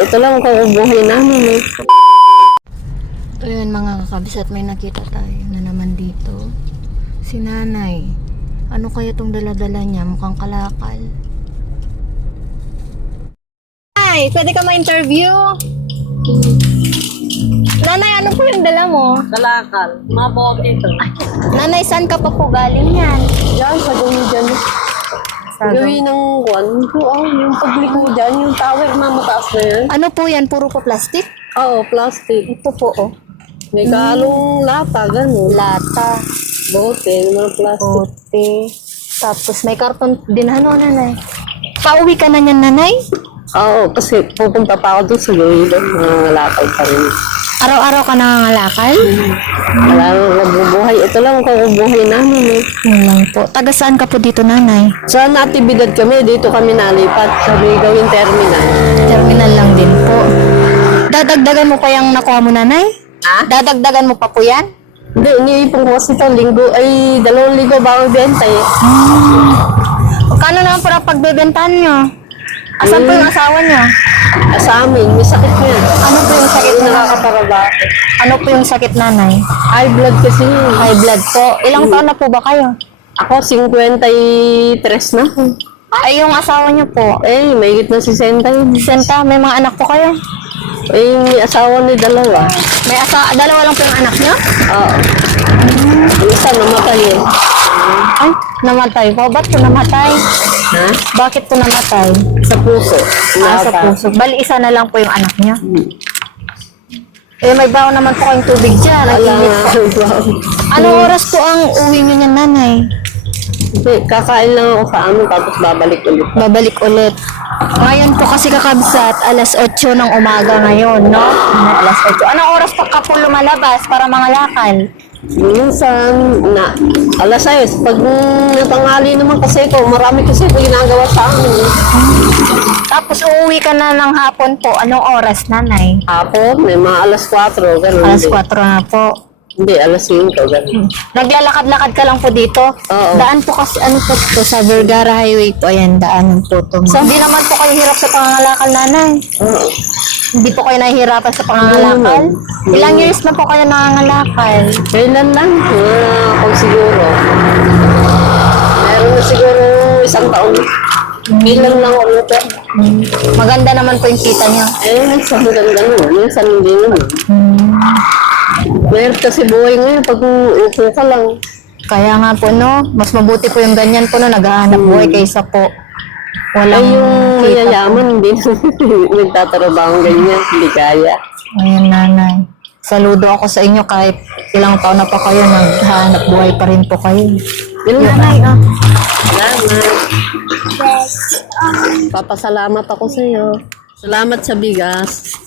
ito lang ang buhay namin eh. Ayan mga kakabsat, may nakita tayo na naman dito. Si nanay. Ano kaya tong dala-dala niya? Mukhang kalakal. Ay, pwede ka ma-interview? Nanay, ano po yung dala mo? Kalakal, mabog dito. Nanay, saan ka pa po galing yan? Diyan, sa gawin dyan. Gawin ng kwan. Yung pagliko dyan, yung tower na mataas na yan. Ano po yan? Puro po plastic? Oo, plastic. Ito po, oh. May kalong lata, gano'n. Lata. Bote, mga plastic. Bote. Tapos may karton din, ano, nanay? Pauwi ka na niyan, nanay? Oo, kasi pupunta pa ako doon sa gawin doon. Nangangalakal pa rin. Araw-araw ka nangangalakal? Wala nang nabubuhay. Ito lang ang kabubuhay namin eh. Yun lang po. Taga saan ka po dito, nanay? Sa natibidad kami, dito kami nalipat sa may gawin terminal. Terminal lang din po. Dadagdagan mo pa yung nakuha mo, nanay? Ha? Dadagdagan mo pa po yan? Hindi, iniipong ko kasi ito, linggo, ay 2 linggo bago benta eh. Kano naman para pagbebentahan nyo? Asan po yung asawa nyo? Sa amin, may sakit niya. Ano po yung sakit Hindi na nakakaparabaho. Ano po yung sakit, nanay? High blood kasi yun. High blood po. Ilang taon na po ba kayo? Ako, 53 na. Ay, yung asawa nyo po. Eh, may na 60 yun. Senta, may mga anak po kayo? Eh, may asawa ni dalawa. May dalawa lang po yung anak nyo? Oo. Yung isa namatay eh. Ay, namatay po. Ba't po namatay? Ha? Bakit po namatay? Sa puso. Sa puso. Bali, isa na lang po yung anak niya. Eh, may baon naman po kayong tubig dyan. Wala Nag-init po. nga. Anong oras po ang uwi niyo niyan, nanay? Hindi, kakain lang ako sa amin tapos babalik ulit. Babalik ulit. Ngayon po kasi kakabsat, alas 8 ng umaga ngayon, no? Alas 8. Anong oras pa ka po lumalabas para mangalakal? Minsan, alas 6. Pag natangali naman kasi ko, marami kasi ito ginagawa sa amin. Tapos uuwi ka na ng hapon po. Anong oras, nanay? Hapon, may mga alas 4, gano'n. Alas 4 na po. Hindi, alas 5, gano'n. Naglalakad-lakad ka lang po dito? Oo. Daan po kasi, ano po ito, sa Vergara Highway po. Ayan, daan po ito. So, hindi naman po kayo hirap sa pangangalakal, nanay? Oo. Hindi po kayo nahihirapan sa pangangalakal? Ilang years na po kayo nangangalakal? Kailan lang? Kung siguro. Meron na siguro 1 taon. Ilan lang ako ito. Maganda naman po yung kita niya. Eh, sa maganda naman. Minsan hindi naman. Meron kasi buhay ngayon pag upo ka lang. Kaya nga po, no? Mas mabuti po yung ganyan po, no? Nag-aanap buhay kaysa po Ay, walang yung kita. mayayaman, hindi nagtatrabaho ganyan. Hindi kaya. Ayan, nanay. Saludo ako sa inyo kahit ilang taon na pa kayo, naghahanap buhay pa rin po kayo. Yun Yung nanay. nanay, Salamat. Papasalamat ako sa iyo. Salamat sa bigas.